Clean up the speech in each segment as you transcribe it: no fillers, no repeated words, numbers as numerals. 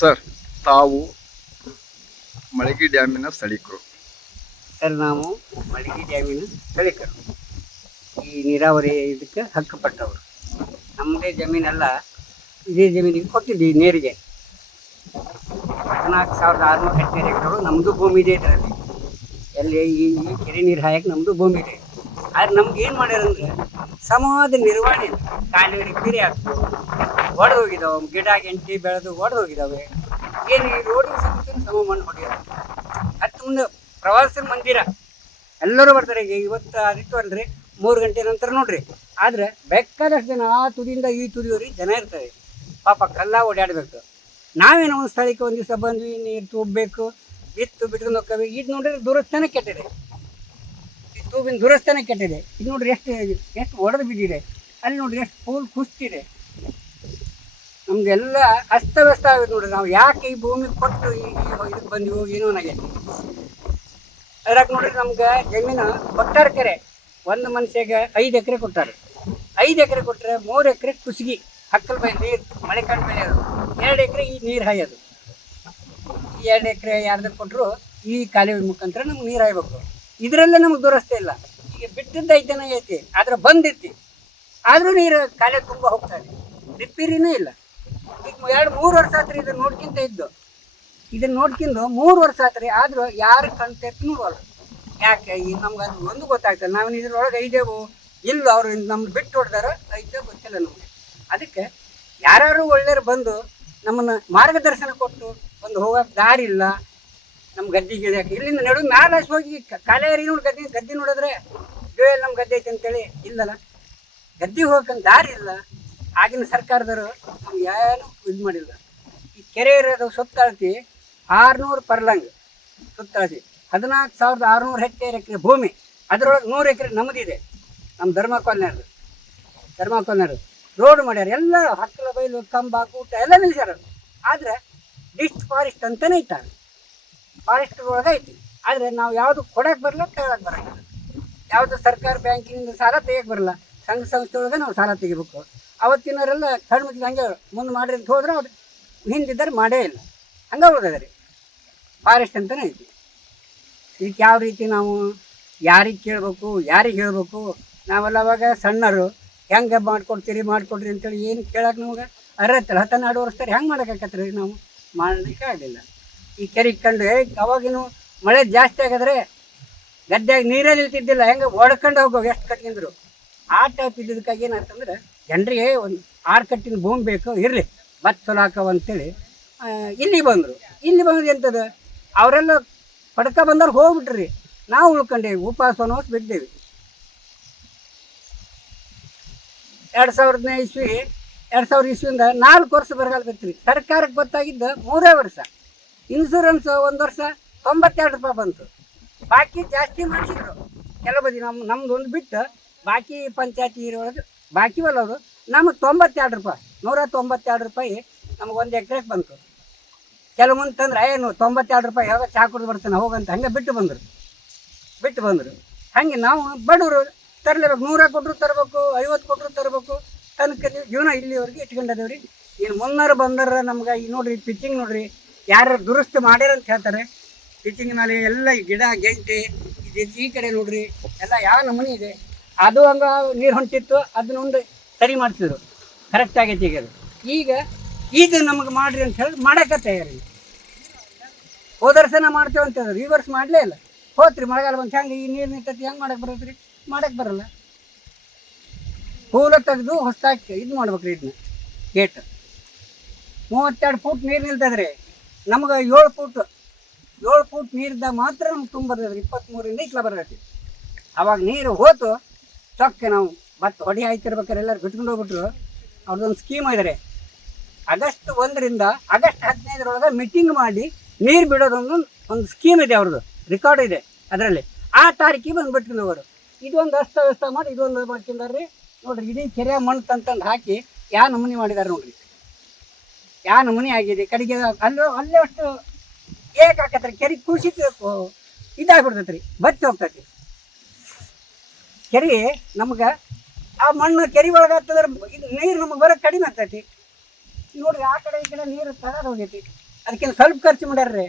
Sir, ತಾವು Malagi ಡ್ಯಾಮಿನ ಸ್ಥಳೀಕರು. Sir, ನಾವು ಮಳಗಿ ಡ್ಯಾಮಿನ ಸ್ಥಳೀಕರು. ಈ ನೀರಾವರಿ ಇದಕ್ಕೆ ಹಕ್ಕುಪಟ್ಟವರು. ನಮ್ಮದೇ ಜಮೀನೆಲ್ಲ ಇದೇ ಜಮೀನಿಗೆ ಕೊಟ್ಟಿದ್ದೀವಿ ನೀರಿಗೆ. 14,600 ಹೆಕ್ಟೇರ್ ಎಕರೆ ನಮ್ಮದು ಭೂಮಿ ಇದೆ. ಇದರಲ್ಲಿ ಎಲ್ಲಿ ಈ ಕೆರೆ ನೀರು ಹಾಯಕ್ಕೆ ನಮ್ಮದು ಭೂಮಿ ಇದೆ. ಆದರೆ ನಮ್ಗೆ ಏನು ಮಾಡ್ಯಾರಂದ್ರೆ ಸಮವಾದ ನಿರ್ವಹಣೆ ಇಲ್ಲ. ಕಾಲುವೆ ರಿಪೇರಿ ಆಗ್ತದೆ, ಒಡೆದು ಹೋಗಿದ್ದಾವೆ, ಗಿಡ ಗೆಂಟಿ ಬೆಳೆದು ಒಡೆದು ಹೋಗಿದ್ದಾವೆ. ಏನು ಈ ರೋಡಿಗೆ ಸಮೇತ ಸಮ ಮಣ್ಣು ಹೊಡೆಯೋದು. ಹತ್ತು ಮುಂದೆ ಪ್ರವಾಸ ಮಂದಿರ ಎಲ್ಲರೂ ಬರ್ತಾರೆ. ಈಗ ಇವತ್ತು ಆದಿತ್ತು ಅಲ್ರಿ, 3 ಗಂಟೆ ನಂತರ ನೋಡ್ರಿ. ಆದರೆ ಬೇಕಾದಷ್ಟು ಜನ ಆ ತುದಿಯಿಂದ ಈ ತುದಿಯವರಿಗೆ ಜನ ಇರ್ತಾರೆ. ಪಾಪ ಕಲ್ಲ ಓಡಾಡಬೇಕು. ನಾವೇನೋ ಒಂದು ಸ್ಥಳಕ್ಕೆ ಒಂದು ದಿವಸ ಬಂದ್ವಿ, ನೀರು ತುಂಬಬೇಕು, ಬಿತ್ತು ಬಿಟ್ಕೊಂಡು ಹೋಗ್ತವೆ. ಇದು ನೋಡಿದ್ರೆ ದುರಸ್ಥಾನ ಕೆಟ್ಟಿದೆ. ಈ ತೂಬಿನ ದುರಸ್ಥಾನ ಕೆಟ್ಟಿದೆ. ಇದು ನೋಡ್ರಿ ಎಷ್ಟು ಒಡೆದು ಬಿದ್ದಿದೆ. ಅಲ್ಲಿ ನೋಡ್ರಿ ಎಷ್ಟು ಪೂಲ್ ಕುಸ್ತಿದೆ. ನಮ್ದೆಲ್ಲ ಅಸ್ತವ್ಯಸ್ತ ಆಗುತ್ತೆ ನೋಡ್ರಿ. ನಾವು ಯಾಕೆ ಈ ಭೂಮಿ ಕೊಟ್ಟು ಇದಕ್ಕೆ ಬಂದಿವೋ ಏನೋ ನಾಗೈತಿ. ಅದ್ರಾಗ ನೋಡ್ರಿ ನಮ್ಗೆ ಜಮೀನು ಕೊಟ್ಟಾರ ಕೆರೆ. ಒಂದು ಮನುಷ್ಯಗೆ 5 ಎಕರೆ ಕೊಟ್ಟಾರೆ. 5 ಎಕರೆ ಕೊಟ್ಟರೆ 3 ಎಕರೆ ಕುಸಿಗಿ ಹಕ್ಕಲ್ ಬೈ ನೀರು ಮಳೆಕಾಲ ಬೆಳೆಯೋದು, 2 ಎಕರೆ ಈ ನೀರು ಹಾಯೋದು. ಈ 2 ಎಕರೆ ಯಾರ್ದಕ್ಕೆ ಕೊಟ್ಟರು ಈ ಕಾಲುವೆ ಮುಖಾಂತರ ನಮ್ಗೆ ನೀರು ಹಾಯ್ಬೇಕು. ಇದರಲ್ಲೇ ನಮ್ಗೆ ದುರಸ್ತೆ ಇಲ್ಲ. ಈಗ ಬಿಟ್ಟಿದ್ದ ಐತನ ಐತಿ, ಆದ್ರೆ ಬಂದಿರ್ತಿ, ಆದರೂ ನೀರು ಕಾಲುವೆ ತುಂಬ ಹೋಗ್ತಾ ಇದೆ. ರಿಪೇರಿನೂ ಇಲ್ಲ. ಈಗ 2-3 ವರ್ಷ ಆತ್ರಿ ಇದನ್ನು ನೋಡ್ಕೊಂತ ಇದ್ದು. ಇದನ್ನು ನೋಡ್ಕೊಂಡು 3 ವರ್ಷ ಆತ್ರಿ, ಆದರೂ ಯಾರು ಕಣ್ತೆತ್ತು ನೋಡೋಲ್ಲ. ಯಾಕೆ ಈ ನಮ್ಗೆ ಅದು ಒಂದು ಗೊತ್ತಾಗ್ತದೆ. ನಾವು ಇದ್ರೊಳಗೆ ಐದೇವು ಇಲ್ಲೋ ಅವರು ನಮ್ಗೆ ಬಿಟ್ಟು ಹೊಡ್ದಾರ ಐತೆ ಗೊತ್ತಿಲ್ಲ ನಮಗೆ. ಅದಕ್ಕೆ ಯಾರು ಒಳ್ಳೆಯರು ಬಂದು ನಮ್ಮನ್ನು ಮಾರ್ಗದರ್ಶನ ಕೊಟ್ಟು ಒಂದು ಹೋಗೋಕೆ ದಾರಿ ಇಲ್ಲ. ನಮ್ಮ ಗದ್ದೆ ಯಾಕೆ ಇಲ್ಲಿಂದ ನಡುವೆ ಮ್ಯಾಲೆ ಹೋಗಿ ಕಾಲೇರಿ ನೋಡಿ ಗದ್ದೆ ನೋಡಿದ್ರೆ ಇವೆಲ್ಲ ನಮ್ಮ ಗದ್ದೆ ಐತೆ ಅಂತೇಳಿ ಇಲ್ಲಲ್ಲ. ಗದ್ದೆಗೆ ಹೋಗಕ್ಕೆ ದಾರಿ ಇಲ್ಲ. ಆಗಿನ ಸರ್ಕಾರದವರು ನಮ್ಗೆ ಏನು ಇದು ಮಾಡಿಲ್ಲ. ಈ ಕೆರೆ ಇರೋದು ಸುತ್ತಾಳ್ತಿ 600 ಪರ್ಲಂಗ್ ಸುತ್ತಾಳ್ತಿ 14,600 ಹೆಕ್ಟೇರ್ ಎಕರೆ ಭೂಮಿ. ಅದರೊಳಗೆ 100 ಎಕರೆ ನಮ್ಮದಿದೆ. ನಮ್ಮ ಧರ್ಮ ಕಾಲೋನಿಯವರು ರೋಡ್ ಮಾಡ್ಯಾರ. ಎಲ್ಲ ಹಕ್ಕಲ ಬೈಲು ಕಂಬ ಕೂಟ ಎಲ್ಲ ನಿಲ್ಸ್ಯಾರ. ಆದರೆ ಡಿಸ್ಟ್ ಫಾರೆಸ್ಟ್ ಅಂತಲೇ ಇಟ್ಟಾರೆ. ಫಾರೆಸ್ಟ್ ಒಳಗೆ ಐತಿ. ಆದರೆ ನಾವು ಯಾವುದು ಕೊಡೋಕೆ ಬರಲ್ಲ, ಕೇಳೋಕೆ ಬರಲ್ಲ. ಯಾವುದು ಸರ್ಕಾರ ಬ್ಯಾಂಕಿನಿಂದ ಸಾಲ ತೆಗಿಯೋಕೆ ಬರಲ್ಲ. ಸಂಘ ಸಂಸ್ಥೆ ಒಳಗೆ ನಾವು ಸಾಲ ತೆಗಿಬೇಕು. ಅವತ್ತಿನವರೆಲ್ಲ ಕಣ್ಣು ಮುಚ್ಚಿದ ಹಂಗೆ ಮುಂದೆ ಮಾಡ್ರಿ ಅಂತ ಹೋದ್ರೆ ಅವ್ರು ಹಿಂದಿದ್ದಾರೆ ಮಾಡೇ ಇಲ್ಲ. ಹಂಗೆ ಉಳಿದ ರೀ ಫಾರೆಸ್ಟ್ ಅಂತಲೇ ಐತಿ. ಇದಕ್ಕೆ ಯಾವ ರೀತಿ ನಾವು ಯಾರಿಗೆ ಕೇಳಬೇಕು, ಯಾರಿಗೆ ಹೇಳಬೇಕು? ನಾವೆಲ್ಲ ಅವಾಗ ಸಣ್ಣರು ಹೆಂಗೆ ಮಾಡಿಕೊಡ್ರಿ ಅಂತೇಳಿ ಏನು ಕೇಳೋಕೆ ನಮ್ಗೆ ಅರ್ಹತ್ತಲ್ಲ. 12 ವರ್ಷದಲ್ಲಿ ಹೆಂಗೆ ಮಾಡೋಕ್ಕಾಗತ್ತೆ ರೀ? ನಾವು ಮಾಡಲಿಕ್ಕೆ ಆಗಲಿಲ್ಲ. ಈ ಕೆರೆ ಕಂಡು ಅವಾಗಿನೂ ಮಳೆ ಜಾಸ್ತಿ ಆಗಿದ್ರೆ ಗದ್ದೆಯಾಗ ನೀರೇ ನಿಲ್ತಿದ್ದಿಲ್ಲ. ಹೆಂಗೆ ಓಡ್ಕೊಂಡು ಹೋಗೋ ಎಷ್ಟು ಕಟ್ಕೊಂಡ್ರು ಆ ಟೈಪ್ ಇದ್ದದಕ್ಕಾಗಿ ಏನಾಯ್ತಂದ್ರೆ ಜನರಿಗೆ ಒಂದು 6 ಕಟ್ಟಿನ ಭೂಮಿ ಬೇಕು, ಇರಲಿ ಭತ್ತ ಚಲೋ ಹಾಕವ ಅಂತೇಳಿ ಇಲ್ಲಿ ಬಂದರು. ಇಲ್ಲಿ ಬಂದ್ರೆ ಎಂಥದ್ದು ಅವರೆಲ್ಲ ಪಡ್ಕ ಬಂದವ್ರು ಹೋಗ್ಬಿಟ್ರಿ. ನಾವು ಉಳ್ಕೊಂಡೇವಿ, ಉಪವಾಸವನ್ನು ಬಿದ್ದೇವೆ. 2000 ಇಸ್ವಿಯಿಂದ 4 ವರ್ಷ ಬರಗಾಲ ಬಿತ್ತು ರೀ. ಸರ್ಕಾರಕ್ಕೆ ಗೊತ್ತಾಗಿದ್ದ 3 ವರ್ಷ. ಇನ್ಸೂರೆನ್ಸ್ 1 ವರ್ಷ 92 ರೂಪಾಯಿ ಬಂತು. ಬಾಕಿ ಜಾಸ್ತಿ ಮಾಡಿಸಿದ್ರು ಕೆಲವು ಬದಿ. ನಮ್ದು ಒಂದು ಬಿಟ್ಟು ಬಾಕಿ ಪಂಚಾಯತಿ ಒಳಗೆ ಬಾಕಿ ಬಲ್ಲೋದು ನಮಗೆ 92 ರೂಪಾಯಿ, 192 ರೂಪಾಯಿ ನಮಗೆ 1 ಎಕರೆಗೆ ಬಂತು. ಕೆಲವು ಮುಂದೆ ತಂದ್ರೆ ಏನು 92 ರೂಪಾಯಿ ಯಾವಾಗ ಚಾ ಕುಡಿದು ಬರ್ತಾನೆ ಹೋಗಂತ ಹಂಗೆ ಬಿಟ್ಟು ಬಂದರು. ಹಾಗೆ ನಾವು ಬಡವರು ತರಲೇಬೇಕು. 100 ಕೊಟ್ಟರು ತರಬೇಕು, 50 ಕೊಟ್ಟರು ತರಬೇಕು. ತನಕಲ್ಲಿ ಜೀವನ ಇಲ್ಲಿವರೆಗೆ ಇಟ್ಕೊಂಡಿದ್ದೇವೆ ರೀ. ಇನ್ನು ಮುನ್ನರು ಬಂದರೆ ನಮ್ಗೆ ಈ ನೋಡ್ರಿ ಪಿಚ್ಚಿಂಗ್ ನೋಡ್ರಿ ಯಾರು ದುರಸ್ತಿ ಮಾಡ್ಯಾರ ಅಂತ ಹೇಳ್ತಾರೆ. ಪಿಚ್ಚಿಂಗ್ ಮೇಲೆ ಎಲ್ಲ ಗಿಡ ಗೆಂಟೆ ಇದು ಈ ಕಡೆ ನೋಡ್ರಿ ಎಲ್ಲ ಯಾವ ನಮೂನಿ ಇದೆ. ಅದು ಹಂಗೆ ನೀರು ಹೊಂಟಿತ್ತು, ಅದನ್ನೊಂದು ಸರಿ ಮಾಡಿಸಿದ್ರು, ಕರೆಕ್ಟ್ ಆಗೈತಿ. ಈಗ ಇದು ನಮಗೆ ಮಾಡಿರಿ ಅಂತ ಹೇಳಿ ಮಾಡೋಕ್ಕೆ ತಯಾರಿಲ್ಲ. ಹೋದರ್ಸನ ಮಾಡ್ತೇವೆ ಅಂತ ಹೇಳಿದ್ರು, ಈ ವರ್ಷ ಮಾಡಲೇ ಇಲ್ಲ. ಹೋತ್ರಿ ಮಳೆಗಾಲ ಬಂತು, ಹೆಂಗೆ ಈ ನೀರು ನಿಂತೈತಿ ಹೆಂಗೆ ಮಾಡಕ್ಕೆ ಬರುತ್ತೆ ರೀ? ಮಾಡೋಕ್ಕೆ ಬರಲ್ಲ. ಹೂಲ ತೆಗೆದು ಹೊಸದಾಗಿ ಇದು ಮಾಡ್ಬೇಕ್ರಿ. ಇದನ್ನ ಗೇಟ್ 32 ಫೂಟ್ ನೀರು ನಿಲ್ತದ್ರಿ. ನಮ್ಗೆ 7 ಫೂಟ್ ನೀರಿದ್ದಾಗ ಮಾತ್ರ ನಮ್ಗೆ ತುಂಬ ಬರ್ತದ್ರಿ. 23ರಿಂದ ಇಟ್ಲ ಬರ್ತೈತಿ. ಅವಾಗ ನೀರು ಹೋತು ಚೊಕ್ಕೆ ನಾವು ಭತ್ತ ಹೊಡಿ ಆಯ್ತಿರ್ಬೇಕಾರೆ ಎಲ್ಲರೂ ಬಿಟ್ಕೊಂಡು ಹೋಗ್ಬಿಟ್ರು. ಅವ್ರದ್ದೊಂದು ಸ್ಕೀಮ್ ಇದ್ದಾರೆ. ಆಗಸ್ಟ್ 1ರಿಂದ ಆಗಸ್ಟ್ 15ರೊಳಗೆ ಮೀಟಿಂಗ್ ಮಾಡಿ ನೀರು ಬಿಡೋದೊಂದು ಒಂದು ಸ್ಕೀಮ್ ಇದೆ. ಅವ್ರದ್ದು ರೆಕಾರ್ಡ್ ಇದೆ ಅದರಲ್ಲಿ. ಆ ತಾರೀಕಿಗೆ ಬಂದು ಬಿಟ್ಕೊಂಡು ಹೋಗೋರು. ಇದೊಂದು ಅಸ್ತವ್ಯಸ್ತ ಮಾಡಿ ಇದೊಂದು ಮಾಡ್ಕೊಂಡ್ರಿ ನೋಡ್ರಿ. ಇಡೀ ಕೆರೆ ಮಣ್ಣು ತಂತಂದು ಹಾಕಿ ಯಾವ ನಮೂನಿ ಮಾಡಿದ್ದಾರೆ ನೋಡ್ರಿ. ಯಾವ ನಮೂನಿ ಆಗಿದೆ ಕಡೆಗೆ. ಅಲ್ಲೇ ಅಷ್ಟು ಏಕಾಕತ್ರಿ ಕೆರೆ ಕುಸಿತ ಇದಾಗ್ಬಿಡ್ತೈತೆ ರೀ, ಬತ್ತಿ ಹೋಗ್ತೈತಿ ಕೆರೆ. ನಮ್ಗೆ ಆ ಮಣ್ಣು ಕೆರೆ ಒಳಗೆ ಆಗ್ತದ್ರೆ ಇದು ನೀರು ನಮಗೆ ಬರೋಕ್ಕೆ ಕಡಿಮೆ ಆಗ್ತೈತಿ. ನೋಡ್ರಿ ಆ ಕಡೆ ಈ ಕಡೆ ನೀರು ತರದ್ ಹೋಗೈತಿ. ಅದಕ್ಕಿಂತ ಸ್ವಲ್ಪ ಖರ್ಚು ಮಾಡ್ಯಾರ್ರಿ,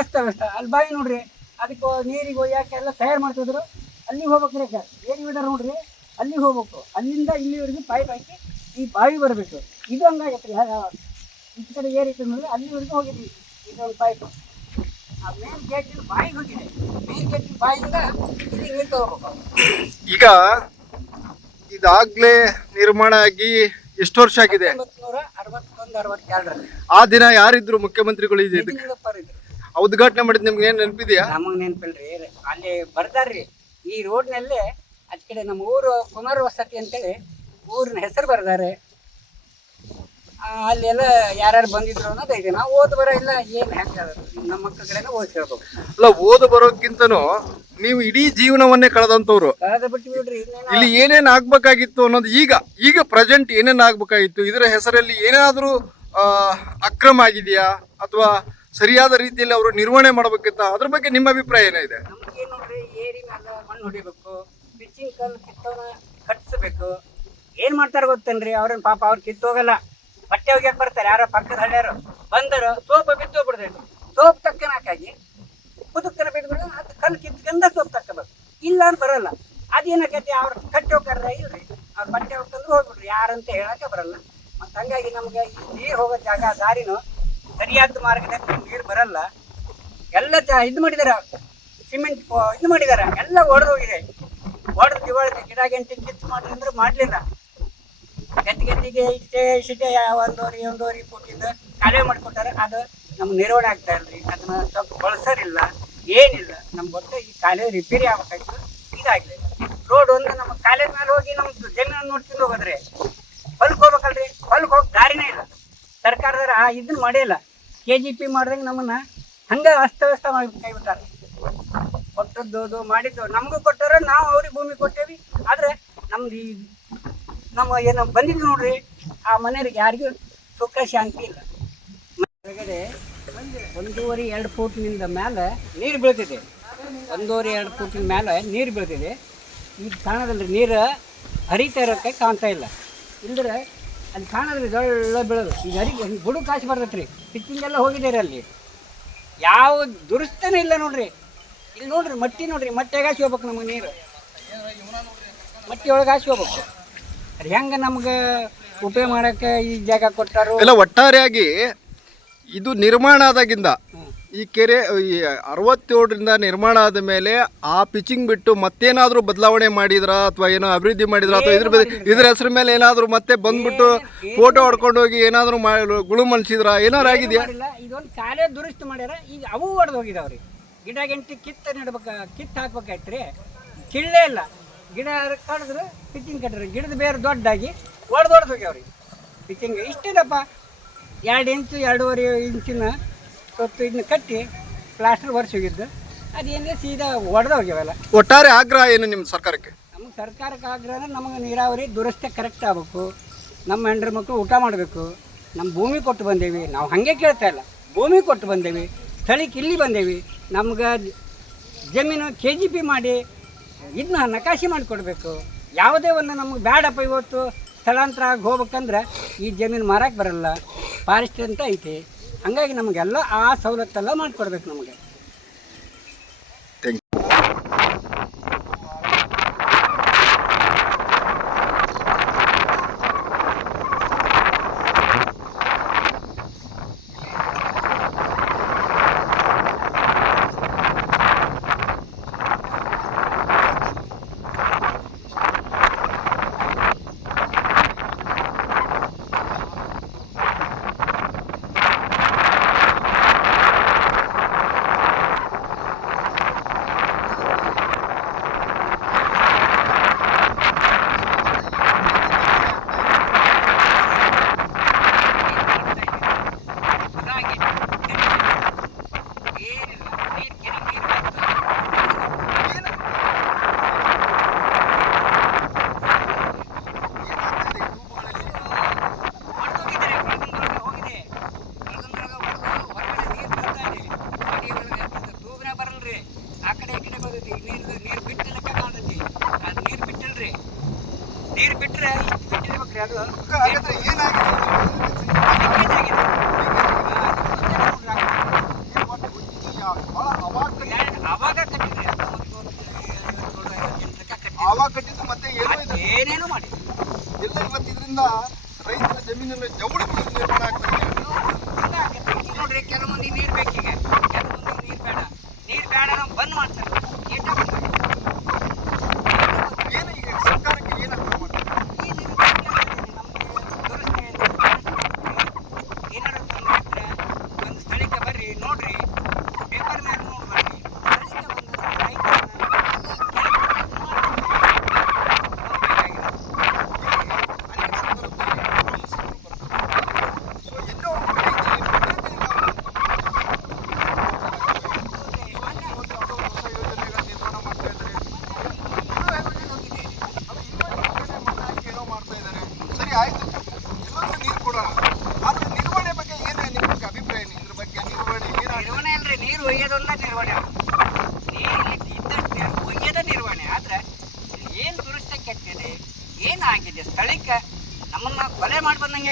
ಅಸ್ತವ್ಯಸ್ತ. ಅಲ್ಲಿ ಬಾವಿ ನೋಡ್ರಿ, ಅದಕ್ಕೆ ನೀರಿಗೆ ಒಯ್ಯಾಕೆ ಎಲ್ಲ ತಯಾರು ಮಾಡ್ತಿದ್ರು. ಅಲ್ಲಿಗೆ ಹೋಗ್ಬೇಕ್ರಿ, ಏರಿ ಬಿಡಾರ ನೋಡ್ರಿ, ಅಲ್ಲಿಗೆ ಹೋಗ್ಬೇಕು. ಅಲ್ಲಿಂದ ಇಲ್ಲಿವರೆಗೂ ಪೈಪ್ ಹಾಕಿ ಈ ಬಾವಿ ಬರಬೇಕು. ಇದು ಹಂಗಾಗೈತ್ರಿ. ಈ ಕಡೆ ಏರಿತ್ತು ನೋಡ್ರಿ, ಅಲ್ಲಿವರೆಗೂ ಹೋಗಿದ್ವಿ ಇದೊಂದು ಪೈಪ್. ಆ ಮೇನ್ ಗೇಟಿನ ಬಾಯಿಗೆ ಹೋಗಿದೆ. ಮೇನ್ ಗೇಟಿನ ಬಾಯಿಯಿಂದ ಇಲ್ಲಿ ನೀರು ತಗೋಬೇಕು. ಈಗ ಇದಾಗ್ಲೇ ನಿರ್ಮಾಣ ಆಗಿ ಎಷ್ಟು ವರ್ಷ ಆಗಿದೆ? 1961-62 ಆ ದಿನ ಯಾರಿದ್ರು ಮುಖ್ಯಮಂತ್ರಿಗಳು? ಇದಕ್ಕೆ ಇದ್ರು. ಉದ್ಘಾಟನೆ ಮಾಡಿದ್ ನಿಮ್ಗೆ ಏನ್ ನೆನಪಿದೆಯಾ? ನಮಗ್ ನೆನಪಿಲ್ರಿ. ಅಲ್ಲಿ ಬರ್ದಾರ್ರಿ, ಈ ರೋಡ್ನಲ್ಲೇ ಆಚ ಕಡೆ ನಮ್ಮ ಊರು ಪುನರ್ವಸತಿ ಅಂತೇಳಿ ಊರಿನ ಹೆಸರು ಬರ್ದಾರೆ. ಅಲ್ಲೆಲ್ಲ ಯಾರ್ಯಾರು ಬಂದಿದ್ರು ಅನ್ನೋದು ಇದೆ. ನಾವು ಓದ್ ಬರೋ ಇಲ್ಲ, ಏನ್ ಹೆಂಗ ನಮ್ಮ ಮಕ್ಕಳ ಕಡೆನೇ ಓದಿಸ್ಬೇಕು. ಅಲ್ಲ, ಓದು ಬರೋಕ್ಕಿಂತನೂ ನೀವು ಇಡೀ ಜೀವನವನ್ನೇ ಕಳೆದಂತವ್ರು. ಕಳೆದ ಬಿಟ್ಟು ಬಿಡ್ರಿ. ಇಲ್ಲಿ ಏನೇನ್ ಆಗ್ಬೇಕಾಗಿತ್ತು ಅನ್ನೋದು ಈಗ ಪ್ರೆಸೆಂಟ್ ಏನೇನ್ ಆಗ್ಬೇಕಾಗಿತ್ತು, ಇದರ ಹೆಸರಲ್ಲಿ ಏನಾದ್ರೂ ಅಕ್ರಮ ಆಗಿದೆಯಾ ಅಥವಾ ಸರಿಯಾದ ರೀತಿಯಲ್ಲಿ ಅವರು ನಿರ್ವಹಣೆ ಮಾಡ್ಬೇಕಿತ್ತ? ಅದ್ರ ಬಗ್ಗೆ ನಿಮ್ಮ ಅಭಿಪ್ರಾಯ ಏನಿದೆ? ನಮ್ಗೆ ನೋಡ್ರಿ, ಏರಿ ಮೇಲೆ ಮಣ್ಣು ಹೊಡಿಬೇಕು, ಪಿಚ್ಚಿಂಗ್ ಕಲ್ಲು ಕಿತ್ತವನ್ನ ಕಟ್ಸ್ಬೇಕು. ಏನ್ ಮಾಡ್ತಾರ ಗೊತ್ತೇನ್ರಿ? ಅವ್ರನ್ನ ಪಾಪ ಅವ್ರು ಕಿತ್ತೋಗಲ್ಲ, ಬಟ್ಟೆ ಒಗ್ಯಾಕ ಬರ್ತಾರೆ. ಯಾರೋ ಪಕ್ಕದ ಹಳ್ಳಿಯರು ಬಂದರು, ಸೋಪ ಬಿದ್ದು ಬಿಡ್ಬೇಕು. ಸೋಪ್ ತಕ್ಕನ ಹಾಕಾಗಿ ಕುದಕ್ಕನ ಬಿದ್ದುಬಿಡು, ಅದು ಕಲ್ಲು ಕಿತ್ಕೊಂಡ ಸೋಪ್ ತಕ್ಕಬೇಕು. ಇಲ್ಲ ಅಂತ ಬರಲ್ಲ. ಅದೇನಾಗೈತಿ, ಅವ್ರು ಕಟ್ಟಿ ಹೋಗ್ತಾರ ಇಲ್ರಿ, ಅವ್ರು ಬಟ್ಟೆ ಹೋಗ್ತಂದ್ರೆ ಹೋಗ್ಬಿಡ್ರಿ, ಯಾರಂತ ಹೇಳಕ್ಕೆ ಬರಲ್ಲ. ಮತ್ತು ಹಂಗಾಗಿ ನಮ್ಗೆ ಈ ನೀರು ಹೋಗೋ ಜಾಗ ದಾರಿನೂ ಸರಿಯಾದ ಮಾರ್ಗದಲ್ಲಿ ನೀರು ಬರಲ್ಲ. ಎಲ್ಲ ಇದು ಮಾಡಿದಾರ, ಸಿಮೆಂಟ್ ಇದು ಮಾಡಿದಾರ, ಎಲ್ಲ ಒಡೆದೋಗಿದೆ. ಒಡೆದು ದಿವಾಳಿ ಗಿಡ ಗಂಟೆ ಕಿತ್ತು ಮಾಡ್ರಿ ಅಂದ್ರೆ ಮಾಡಲಿಲ್ಲ. ಗಟ್ಟಿಗೆ ಇಷ್ಟೇ ಒಂದೂವರೆ ಫೂಟಿಂದ ಕಾಲುವೆ ಮಾಡಿಕೊಟ್ಟಾರೆ. ಅದು ನಮ್ಗೆ ನಿರ್ವಹಣೆ ಆಗ್ತಾ ಇಲ್ರಿ. ಅದನ್ನ ಸ್ವಲ್ಪ ಬಳಸೋರಿಲ್ಲ, ಏನಿಲ್ಲ. ನಮ್ಗೆ ಗೊತ್ತ ಈ ಕಾಲುವೆ ರಿಪೇರಿ ಆಗ್ಬೇಕಾಯ್ತು, ಇದಾಗಲಿಲ್ಲ. ರೋಡ್ ಒಂದು ನಮ್ಮ ಕಾಲುವೆ ಮೇಲೆ ಹೋಗಿ ನಮ್ದು ಜಮೀನು ನೋಡ್ಕೊಂಡು ಹೋಗೋದ್ರಿ, ಹೊಲಕ್ಕೆ ಹೋಗ್ಬೇಕಲ್ರಿ, ಹೊಲಕ್ಕೆ ಹೋಗಿ ದಾರಿನೇ ಇಲ್ಲ. ಸರ್ಕಾರದವ್ರು ಇದನ್ನ ಮಾಡೇ ಇಲ್ಲ. KGP ಮಾಡ್ದಂಗೆ ನಮ್ಮನ್ನ ಹಂಗೆ ಅಸ್ತವ್ಯಸ್ತ ಮಾಡಿ ಕೈ ಬಿಟ್ಟಾರೆ. ಕೊಟ್ಟದ್ದು ಮಾಡಿದ್ದು ನಮಗೂ ಕೊಟ್ಟಾರ, ನಾವು ಅವ್ರಿಗೆ ಭೂಮಿ ಕೊಟ್ಟೇವಿ. ಆದರೆ ನಮ್ದು ಈ ನಮ್ಮ ಏನು ಬಂದಿದ್ದು ನೋಡ್ರಿ, ಆ ಮನೆಯವ್ರಿಗೆ ಯಾರಿಗೂ ಸುಖ ಶಾಂತಿ ಇಲ್ಲ. ಹೊರಗಡೆ 1.5-2 ಫೂಟ್ನಿಂದ ಮೇಲೆ ನೀರು ಬೀಳ್ತಿದೆ. 1.5-2 ಫೂಟಿನ ಮೇಲೆ ನೀರು ಬೀಳ್ತಿದೆ. ಈಗ ಕಾಣೋದಲ್ರಿ, ನೀರು ಹರಿತಾ ಇರೋಕ್ಕೆ ಕಾಣ್ತಾ ಇಲ್ಲ. ಇಲ್ಲದ್ರೆ ಅಲ್ಲಿ ಕಾಣೋದ್ರಿ, ದೊಡ್ಡ ಬೀಳೋದು. ಈಗ ಬುಡು ಕಾಸು ಬರ್ತೈತ್ರಿ. ಪಿಚ್ಚಿಂಗೆಲ್ಲ ಹೋಗಿದ್ದಾರೆ. ಅಲ್ಲಿ ಯಾವ ದುರಸ್ತನೇ ಇಲ್ಲ ನೋಡ್ರಿ. ಇಲ್ಲಿ ನೋಡ್ರಿ, ಮಟ್ಟಿ ನೋಡ್ರಿ, ಮಟ್ಟಿಯಾಗ ಹಾಸಿ ಹೋಗ್ಬೇಕು. ನಮಗೆ ನೀರು ಮಟ್ಟಿ ಒಳಗೆ ಹಾಸಿ ಹೋಗ್ಬೇಕು. ಅದು ಹೆಂಗೆ ನಮ್ಗೆ ಉಪಯೋಗ ಮಾಡೋಕ್ಕೆ ಈ ಜಾಗ ಕೊಟ್ಟಾರು? ಎಲ್ಲ ಒಟ್ಟಾರೆಯಾಗಿ ಇದು ನಿರ್ಮಾಣ ಆದಾಗಿಂದ ಈ ಕೆರೆ 67ರಿಂದ ನಿರ್ಮಾಣ ಆದ ಮೇಲೆ ಆ ಪಿಚಿಂಗ್ ಬಿಟ್ಟು ಮತ್ತೇನಾದ್ರೂ ಬದಲಾವಣೆ ಮಾಡಿದ್ರ ಅಥವಾ ಏನೋ ಅಭಿವೃದ್ಧಿ ಮಾಡಿದ್ರ ಅಥವಾ ಇದ್ರ ಹೆಸರು ಮೇಲೆ ಏನಾದ್ರು ಮತ್ತೆ ಬಂದ್ಬಿಟ್ಟು ಫೋಟೋ ಹೊಡ್ಕೊಂಡು ಹೋಗಿ ಏನಾದ್ರು ಗುಳು ಮನ್ಸಿದ್ರ ಏನಾರು ಆಗಿದೆಯಾ? ಇದೊಂದು ಕಾಲೇ ದುರಸ್ತಿ ಮಾಡ್ಯಾರ. ಈಗ ಅವು ಹೊಡೆದು ಹೋಗಿದಾವ್ರಿ. ಗಿಡ ಗಂಟೆ ಕಿತ್ತು ಹಾಕ್ಬೇಕಾಯ್ತ್ರಿ, ಕಿಳ್ಳೇ ಇಲ್ಲ. ಗಿಡ ಕಡಿದ್ರೆ ಪಿಚ್ಚಿಂಗ್ ಕಟ್ಟ್ರಿ, ಗಿಡದ ಬೇರೆ ದೊಡ್ಡಾಗಿ ಹೊಡೆದು ಹೋಗ್ಯಾವ್ರಿ. ಪಿಚ್ಚಿಂಗ್ ಇಷ್ಟಿದಪ್ಪ, 2 ಇಂಚು 2.5 ಇಂಚಿನ ತೊಟ್ಟು ಇದನ್ನ ಕಟ್ಟಿ ಪ್ಲಾಸ್ಟರ್ ವರ್ಷ ಹೋಗಿದ್ದು. ಅದೇನೇ ಸೀದಾ ಹೊಡೆದು ಹೋಗ್ಯಾವಲ್ಲ. ಒಟ್ಟಾರೆ ಆಗ್ರಹ ಏನು ನಿಮ್ಮ ಸರ್ಕಾರಕ್ಕೆ? ನಮಗೆ ಸರ್ಕಾರಕ್ಕೆ ಆಗ್ರಹ, ನಮಗೆ ನೀರಾವರಿ ದುರಸ್ತಿ ಕರೆಕ್ಟ್ ಆಗಬೇಕು. ನಮ್ಮ ಹೆಂಡ್ರ ಮಕ್ಕಳು ಊಟ ಮಾಡಬೇಕು. ನಮ್ಮ ಭೂಮಿ ಕೊಟ್ಟು ಬಂದೇವಿ, ನಾವು ಹಾಗೆ ಕೇಳ್ತಾ ಇಲ್ಲ. ಭೂಮಿ ಕೊಟ್ಟು ಬಂದೇವಿ, ಸ್ಥಳಕ್ಕೆ ಇಲ್ಲಿ ಬಂದೇವಿ. ನಮ್ಗೆ ಜಮೀನು KGP ಮಾಡಿ ಇದನ್ನ ನಕಾಶೆ ಮಾಡಿಕೊಡ್ಬೇಕು. ಯಾವುದೇ ಒಂದು ನಮ್ಗೆ ಬೇಡಪ್ಪ ಇವತ್ತು ಸ್ಥಳಾಂತರ ಆಗಿ ಹೋಗ್ಬೇಕಂದ್ರೆ ಈ ಜಮೀನು ಮಾರಕ್ಕೆ ಬರಲ್ಲ, ಫಾರೆಸ್ಟ್ ಅಂತ ಐತಿ. ಹಂಗಾಗಿ ನಮಗೆಲ್ಲ ಆ ಸವಲತ್ತೆಲ್ಲ ಮಾಡಿಕೊಡ್ಬೇಕು ನಮಗೆ.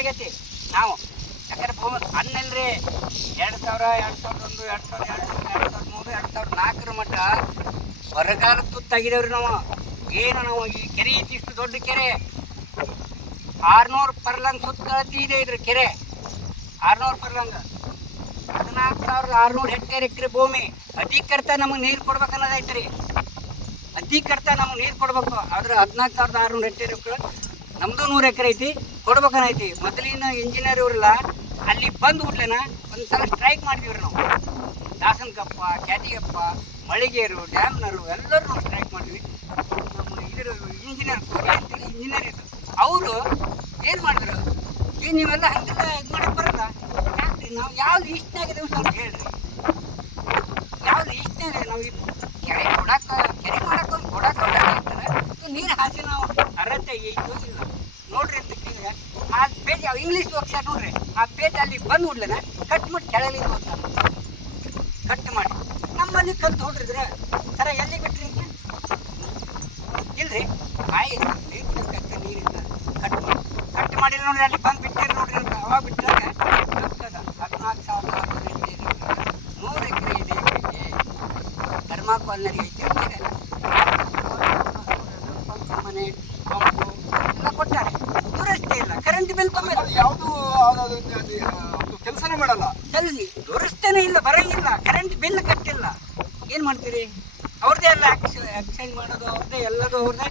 ಆಗೈತಿ ನಾವು. ಯಾಕಂದ್ರೆ ಅನ್ನಲ್ರಿ 2000, 2001, 2002, 2003, 2004 ಮಟ್ಟ ಬರಗಾಲ ತುತ್ತಾಗಿದ್ದೇವ್ರಿ ನಾವು. ಏನು ನಾವು ಈ ಕೆರೆ ಐತಿ, ಇಷ್ಟು ದೊಡ್ಡ ಕೆರೆ 600 ಪರ್ಲಾಂಗ್ ಸುತ್ತಳತಿ ಇದೆ ಇದ್ರ ಕೆರೆ. 600 ಪರ್ಲಾಂಗ್ 14,600 ಹೆಕ್ಟೇರ್ ಎಕರೆ ಭೂಮಿ. ಅಧಿಕೃತ ನಮಗೆ ನೀರು ಕೊಡ್ಬೇಕು ಅನ್ನೋದೈತ್ರಿ. ಅಧಿಕೃತ ನಮಗೆ ನೀರು ಕೊಡ್ಬೇಕು. ಆದ್ರೆ 14,600 ಹೆಕ್ಟೇರ್ ಎಕರೆ ನಮ್ದು 100 ಎಕರೆ ಐತಿ, ಕೊಡ್ಬೇಕನ್ನೈತಿ. ಮೊದಲಿನ ಇಂಜಿನಿಯರ್ ಇವರೆಲ್ಲ ಅಲ್ಲಿ ಬಂದು ಬಿಡ್ಲೇನ ಒಂದ್ಸಲ ಸ್ಟ್ರೈಕ್ ಮಾಡಿದೀವ್ರಿ ನಾವು. ದಾಸನಕಪ್ಪ, ಕ್ಯಾತಿಯಪ್ಪ, ಮಳಿಗೇರು, ಡ್ಯಾಮ್ನರು ಎಲ್ಲರೂ ನಾವು ಸ್ಟ್ರೈಕ್ ಮಾಡಿದ್ವಿ. ನಮ್ಮ ಇದ್ರ ಇಂಜಿನಿಯರ್ ಇದ್ರು, ಅವರು ಏನು ಮಾಡಿದ್ರು, ಈಗ ನೀವೆಲ್ಲ ಹಂಗೆಲ್ಲ ಇದು ಮಾಡಕ್ಕೆ ಬರಲ್ಲ, ಯಾಕ್ರಿ ನಾವು ಯಾವ್ದು ಇಷ್ಟನಾಗಿದ್ದೇವೆ ಸ್ವಲ್ಪ ಹೇಳ್ರಿ. ಯಾವ್ದು ಇಷ್ಟನಾಗಿದೆ ನಾವು ಈ ಕೆರೆ ಮಾಡಕ್ಕೆ ಕೊಡಕ್ಕೆ ನೀರು ಹಾಕಿ ನಾವು ಅರ್ಹತೆ ಐತೋ ಇಲ್ಲ ನೋಡ್ರಿ ಅಂತ ಕೇಳಿದ್ರೆ ಆ ಪೇಜ್ ಯಾವ ಇಂಗ್ಲೀಷ್ ಅಕ್ಷರ ನೋಡ್ರಿ, ಆ ಪೇಜ್ ಅಲ್ಲಿ ಬಂದು ಬಿಡ್ಲೇನ ಕಟ್ ಮಾಡಿ ಕೆಳಗೆ ಹೋಗ್ತಾರೆ. ಕಟ್ ಮಾಡಿ ನಮ್ಮಲ್ಲಿ ಕಲ್ತು ಹೊಡ್ರಿದ್ರೆ ಸರ ಎಲ್ಲಿ ಬಿಟ್ರಿ ಇಲ್ರಿ ಬಾಯಿ ನೀರಿಲ್ಲ. ಕಟ್ ಮಾಡಿಲ್ಲ ನೋಡ್ರಿ, ಅಲ್ಲಿ ಬಂದು ಬಿಟ್ಟಿರಿ ನೋಡ್ರಿ ಅಂತ. ಅವಾಗ ಬಿಟ್ಟಾಗ 14,600 100 ಎಕರೆ ಇದೆ ಇವರಿಗೆ. ಧರ್ಮಾಪಾಲನರಿಗೆ ಐತೆ ಮನೆ ಪಂಪು ಎಲ್ಲ ಕೊಟ್ಟಾರೆ. ದುರಸ್ತಿ ಇಲ್ಲ, ಕರೆಂಟ್ ಬಿಲ್ ಕಮ್ಮಿ, ಯಾವುದು ಕೆಲಸನೇ ಮಾಡಲ್ಲ, ದುರಸ್ತಿನೇ ಇಲ್ಲ, ಬರಂಗಿಲ್ಲ, ಕರೆಂಟ್ ಬಿಲ್ ಕಟ್ಟಿಲ್ಲ. ಏನು ಮಾಡ್ತೀರಿ? ಅವ್ರದ್ದೇ ಎಲ್ಲ ಎಕ್ಸ್ಚೇಂಜ್ ಮಾಡೋದು ಅವ್ರದ್ದೇ, ಎಲ್ಲದು ಅವ್ರದ್ದೇ.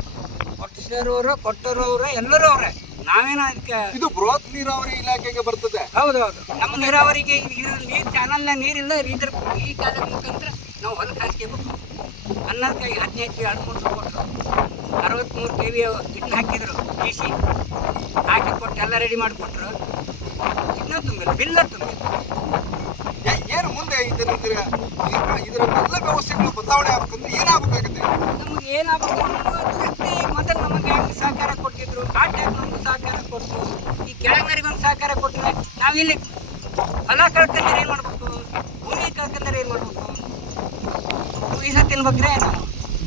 ಕೊಟ್ಟಿರೋರು ಕೊಟ್ಟರು ಅವರೇ, ಎಲ್ಲರೂ ಅವರೇ. ನಾವೇನೋ ಅದಕ್ಕೆ ಇದು ಬೃಹತ್ ನೀರಾವರಿ ಇಲಾಖೆಗೆ ಬರ್ತದೆ. ಹೌದೌದು, ನಮ್ಮ ನೀರಾವರಿಗೆ ನೀರು ಚಾನಲ್ನ ನೀರಿಲ್ಲ. ಇದ್ರ ಈ ಕಾಲದ ಮುಖಾಂತರ ನಾವು ಹೊಲಕ್ಕೆ ಹಾಕ್ಕೋಬೇಕು. 11 15 13 ಕೊಟ್ಟರು, 63 KV ಇದನ್ನ ಹಾಕಿದ್ರು, DC ಹಾಕಿ ಕೊಟ್ಟು ಎಲ್ಲ ರೆಡಿ ಮಾಡಿಕೊಟ್ರು. ಇನ್ನೂ ತುಂಬಿಲ್ಲ, ಬಿಲ್ಲ ತುಂಬಿಲ್ಲ. ಏನು ಮುಂದೆ ಇದರ ಎಲ್ಲ ವ್ಯವಸ್ಥೆಗಳು ಬದಲಾವಣೆ ಆಗ್ಬೇಕಂದ್ರೆ ಏನಾಗಬೇಕಾಗುತ್ತೆ? ನಮಗೆ ಏನಾಗಬೇಕು ದೃಷ್ಟಿ. ಮೊದಲು ನಮಗೆ ಹೆಂಗೆ ಸಹಕಾರ ಕೊಟ್ಟಿದ್ರು, ಆ ಟೈಮ್ ನಮ್ಗೆ ಸಹಕಾರ ಕೊಟ್ಟು, ಈ ಕೆಳಗರಿಗೊಂದು ಸಹಕಾರ ಕೊಟ್ಟರೆ ನಾವಿಲ್ಲಿ ಹೊಲ ಕಳ್ಕೊಂಡ್ರೆ ಏನು ಮಾಡ್ಬೇಕು, ಭೂಮಿ ಕಳ್ಕೊಂಡ್ರೆ ಏನು ಮಾಡ್ಬೇಕು, ಬೀಜ ತಿನ್ಬೇಕ್ರೆ ನಾವು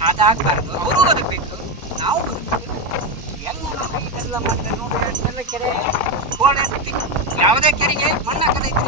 ಅದಾಗಬಾರ್ದು. ಅವರು ಬದುಕಬೇಕು, ನಾವು ಬದುಕಬೇಕು. ಹೆಂಗೆ ನಾವು ಇದೆಲ್ಲ ಮಾಡಿದ್ರೆ ನೋಡ್ರಿ, ಅಷ್ಟೆಲ್ಲ ಕೆರೆ ಯಾವುದೇ ಕೆರೆಗೆ ಮಣ್ಣು ಹಾಕೋದೈತಿ.